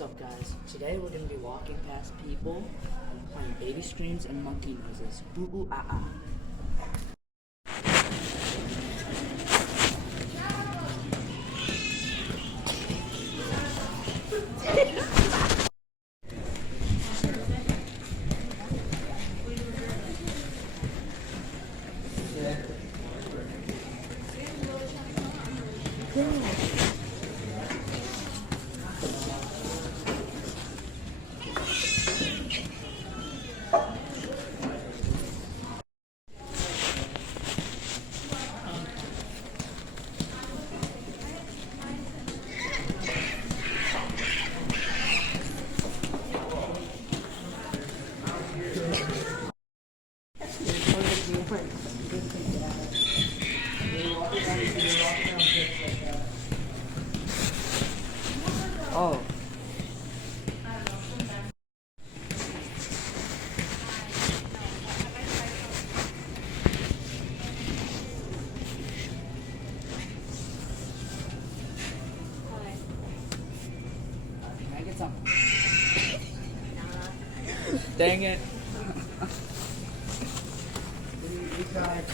What's up, guys? Today we're going to be walking past people playing baby screams and monkey noises. Ooh ooh ah ah. Oh. Can I get some? Dang it. We tried.